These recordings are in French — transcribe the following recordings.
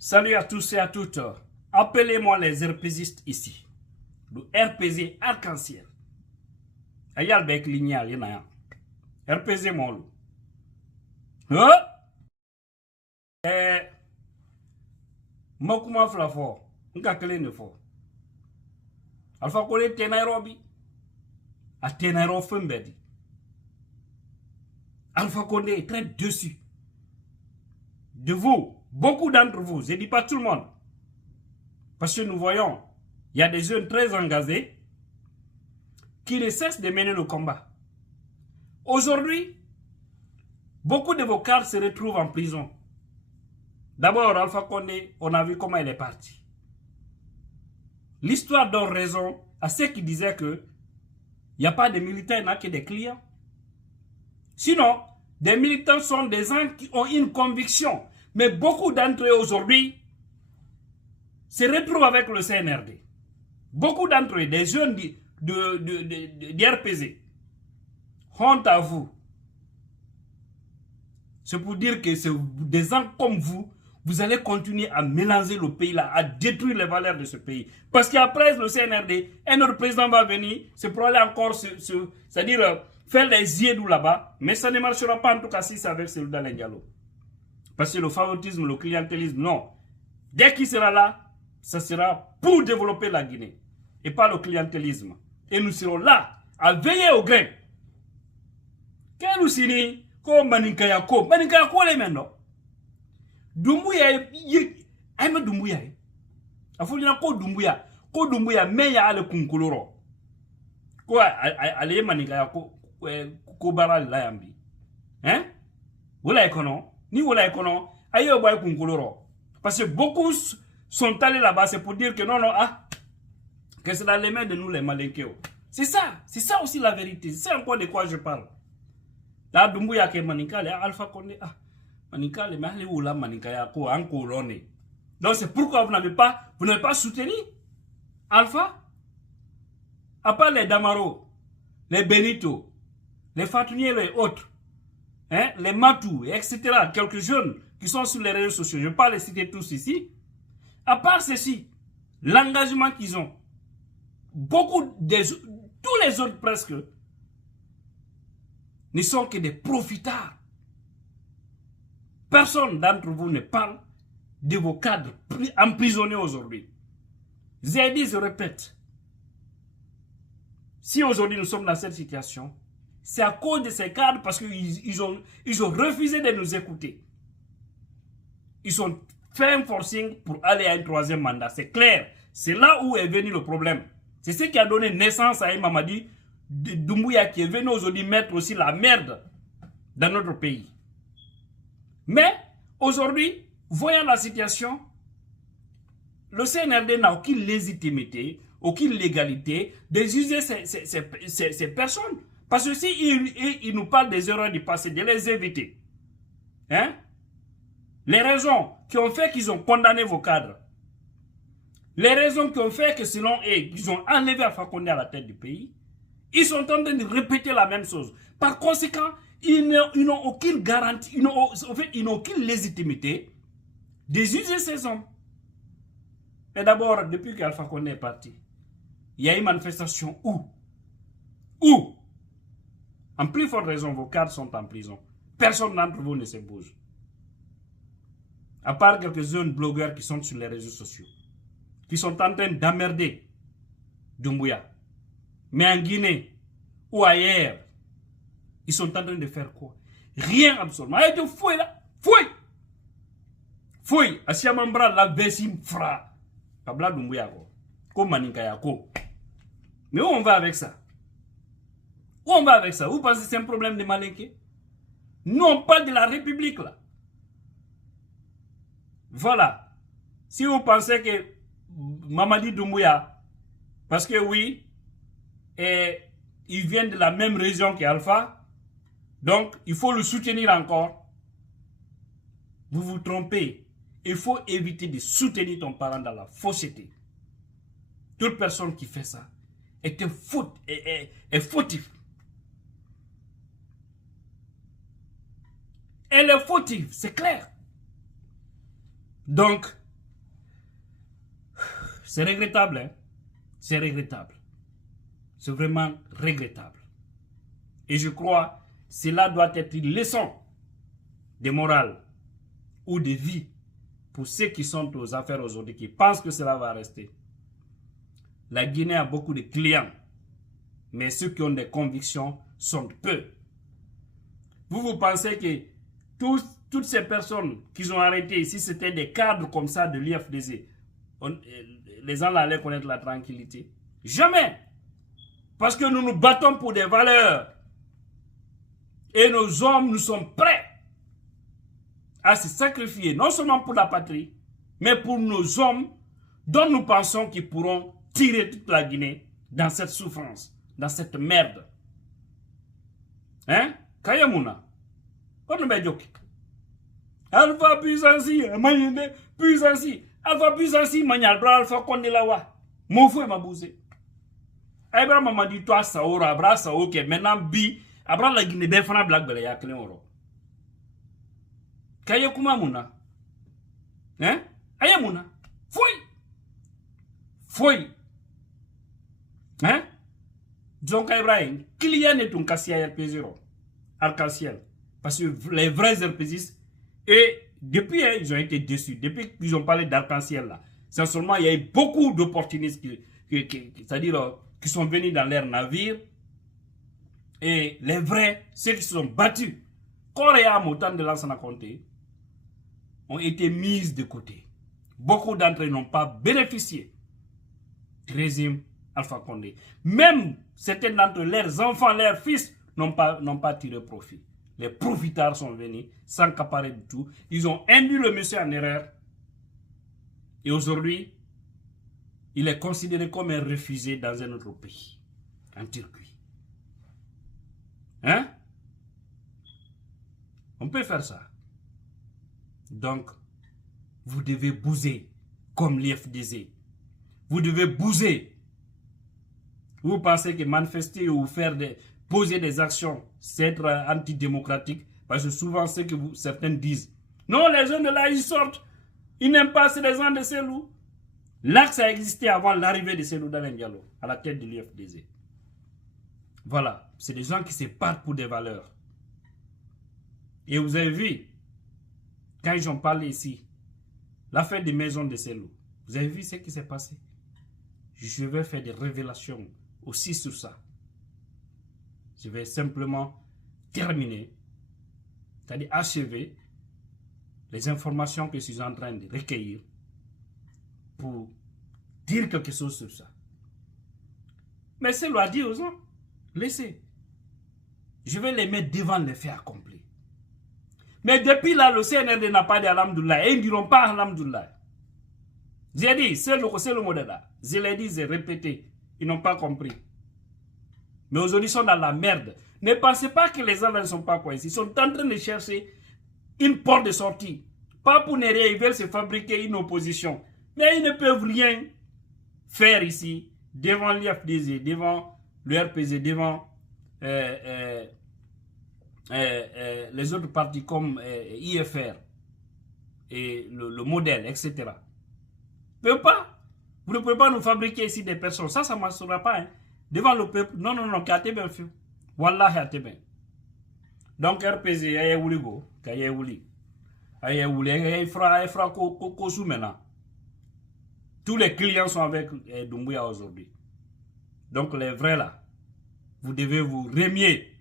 Salut à tous et à toutes. Appelez-moi les RPGistes ici. Le RPG arc-en-ciel. Ayal bek lignal yana. RPG molu. Mokuma flafo. Nka kele ne fo. Alpha Kole te Nairobi. A te Nairobi fembedi. Alpha Condé est très déçu de vous. Beaucoup d'entre vous, je ne dis pas tout le monde. Parce que nous voyons, il y a des jeunes très engagés qui ne cessent de mener le combat. Aujourd'hui, beaucoup de vos cadres se retrouvent en prison. D'abord, Alpha Condé, on a vu comment il est parti. L'histoire donne raison à ceux qui disaient que il n'y a pas de militants, il n'y a que des clients. Sinon, des militants sont des gens qui ont une conviction. Mais beaucoup d'entre eux aujourd'hui se retrouvent avec le CNRD. Beaucoup d'entre eux, des jeunes de RPZ. Honte à vous. C'est pour dire que c'est des gens comme vous, vous allez continuer à mélanger le pays là, à détruire les valeurs de ce pays. Parce qu'après le CNRD, un autre président va venir, c'est pour aller encore c'est-à-dire faire les yeux là-bas, mais ça ne marchera pas en tout cas si c'est avec celui d'Alain Diallo. Parce que le favoritisme, le clientélisme, non. Dès qu'il sera là, ça sera pour développer la Guinée. Et pas le clientélisme. Et nous serons là, à veiller au grain. Quand nous signons, comme Maninkayako les maintenant. Dumbuya, aime Dumbuya. Afoulina ko Dumbuya, mais ya ale kunkuloro. Quoi, allez Maninkayako, ko baral la yambi. Hein? Voilà éconon. Ni voilà éconon. Aïe au boy kunkuloro. Parce que beaucoup sont allés là-bas, c'est pour dire que non, que c'est dans les mains de nous les Malinkéos. C'est ça aussi la vérité. C'est encore de quoi je parle. Là, Dumbuya ke Maninkale, Alpha Condé, Maninkale, mais allez où là, Maninkayako, en colonne. Donc c'est pourquoi vous n'avez pas soutenu Alpha. À part les Damaro, les Benito, les Fatouniers et autres, hein, les Matou, etc., quelques jeunes qui sont sur les réseaux sociaux, je ne vais pas les citer tous ici. À part ceci, l'engagement qu'ils ont, tous les autres presque, ne sont que des profitards. Personne d'entre vous ne parle de vos cadres emprisonnés aujourd'hui. J'ai dit, je répète, si aujourd'hui nous sommes dans cette situation, c'est à cause de ces cadres parce qu'ils ont refusé de nous écouter. Ils ont fait un forcing pour aller à un troisième mandat. C'est clair. C'est là où est venu le problème. C'est ce qui a donné naissance à un Mamadi Doumbouya qui est venu aujourd'hui mettre aussi la merde dans notre pays. Mais aujourd'hui, voyant la situation, le CNRD n'a aucune légitimité, aucune légalité de juger ces personnes. Parce que si il nous parle des erreurs du passé, de les éviter. Hein? Les raisons qui ont fait qu'ils ont condamné vos cadres. Les raisons qui ont fait que selon eux, ils ont enlevé Alpha Condé à la tête du pays. Ils sont en train de répéter la même chose. Par conséquent, ils n'ont aucune garantie, ils n'ont aucune légitimité de juger ces hommes. Et d'abord, depuis qu'Alpha Condé est parti, il y a une manifestation où en plus forte raison, vos cadres sont en prison. Personne d'entre vous ne se bouge. À part quelques jeunes blogueurs qui sont sur les réseaux sociaux, qui sont en train d'emmerder Doumbouya. Mais en Guinée ou ailleurs, ils sont en train de faire quoi? Rien absolument. Allez, fouille là. Fouille. Fouille. Asiamambra la vesim fra. Kabla Doumbouya ko. Comme Maninkayako. Mais où on va avec ça? Où on va avec ça? Vous pensez que c'est un problème de Malinké? Nous, on parle de la République là. Voilà. Si vous pensez que Mamadi Doumbouya, parce que oui, il vient de la même région qu'Alpha, donc il faut le soutenir encore. Vous vous trompez. Il faut éviter de soutenir ton parent dans la fausseté. Toute personne qui fait ça est fautif. Elle est fautive, c'est clair. Donc, c'est regrettable, hein? C'est regrettable. C'est vraiment regrettable. Et je crois que cela doit être une leçon de morale ou de vie pour ceux qui sont aux affaires aujourd'hui, qui pensent que cela va rester. La Guinée a beaucoup de clients, mais ceux qui ont des convictions sont peu. Vous pensez que toutes ces personnes qu'ils ont arrêtées, si c'était des cadres comme ça de l'IFDZ, les gens allaient connaître la tranquillité? Jamais! Parce que nous nous battons pour des valeurs. Et nos hommes, nous sommes prêts à se sacrifier, non seulement pour la patrie, mais pour nos hommes dont nous pensons qu'ils pourront tirer toute la Guinée dans cette souffrance, dans cette merde. Hein? Kayamuna. On ne joke. Alpha puissance, puissance. Alpha puissance, manial bra alpha kondelawa. Mon fou m'a bousé. Abraham m'a dit toi saoura, abra sao que maintenant bi, abra la Guinée défend black belle ya clé oro. Kayakuma muna. Hein? Ayamuna. Foi. Hein? Donc Ibrahim, client est un cassia RP0. Arc-en-ciel. Parce que les vrais RPGistes, et depuis, ils ont été déçus. Depuis qu'ils ont parlé d'arc-en-ciel là, sincèrement, il y a eu beaucoup d'opportunistes c'est-à-dire qui sont venus dans leurs navires. Et les vrais, ceux qui se sont battus, corps et âme au temps de Lansana Conté, ont été mis de côté. Beaucoup d'entre eux n'ont pas bénéficié du régime Alpha Condé. Même certains d'entre eux, leurs enfants, leurs fils, n'ont pas tiré profit. Les profitards sont venus sans caparer du tout. Ils ont induit le monsieur en erreur. Et aujourd'hui, il est considéré comme un réfugié dans un autre pays, en Turquie. Hein? On peut faire ça. Donc, vous devez bouger comme l'IFDZ. Vous devez bouger. Vous pensez que manifester ou poser des actions, c'est être antidémocratique? Parce que souvent, c'est que certains disent. Non, les gens de là, ils sortent. Ils n'aiment pas, c'est les gens de Selou. L'axe a existé avant l'arrivée de Selou Dalein Diallo à la tête de l'IFDZ. Voilà, c'est des gens qui se battent pour des valeurs. Et vous avez vu, quand ils ont parlé ici, l'affaire des maisons de Selou, vous avez vu ce qui s'est passé? Je vais faire des révélations aussi sur ça. Je vais simplement terminer, c'est-à-dire achever les informations que je suis en train de recueillir pour dire quelque chose sur ça. Mais c'est loi dit aux gens, laissez. Je vais les mettre devant les faits accomplis. Mais depuis là, le CNRD n'a pas dit Alhamdoulilah et ils ne diront pas Alhamdoulilah. J'ai dit, c'est le modèle là. Je l'ai dit, j'ai répété. Ils n'ont pas compris. Mais aujourd'hui, ils sont dans la merde. Ne pensez pas que les gens ne sont pas coincés. Ils sont en train de chercher une porte de sortie. Pas pour ne rien, ils veulent se fabriquer une opposition. Mais ils ne peuvent rien faire ici, devant l'IFDZ, devant le RPZ, devant les autres partis comme IFR et le modèle, etc. Vous ne pouvez pas. Vous ne pouvez pas nous fabriquer ici des personnes. Ça ne marchera pas. Hein. Devant le peuple. Non, non, non. Wallah, donc, RPZ, il y a Wuligo. Il y a Wuli. Il y a Wuli. Il y a Kosu maintenant. Tous les clients sont avec Doumbouya aujourd'hui. Donc, les vrais là, vous devez vous remuer.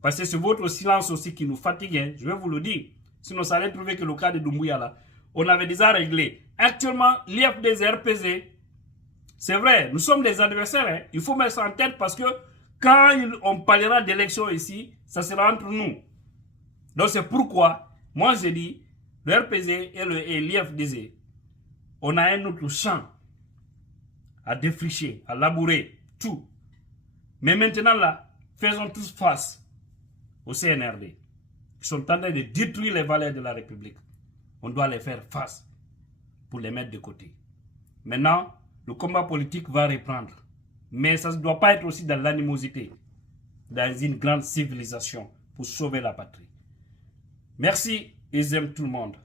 Parce que c'est votre silence aussi qui nous fatigue. Hein. Je vais vous le dire. Sinon, ça allait trouver que le cas de Doumbouya là, on avait déjà réglé. Actuellement, l'IFDZ, RPZ, c'est vrai, nous sommes des adversaires. Hein. Il faut mettre ça en tête parce que quand on parlera d'élections ici, ça sera entre nous. Donc c'est pourquoi, moi j'ai dit, le RPZ et l'IFDZ, on a un autre champ à défricher, à labourer, tout. Mais maintenant là, faisons tous face au CNRD. Ils sont en train de détruire les valeurs de la République. On doit les faire face pour les mettre de côté. Maintenant, le combat politique va reprendre. Mais ça ne doit pas être aussi dans l'animosité, dans une grande civilisation pour sauver la patrie. Merci et j'aime tout le monde.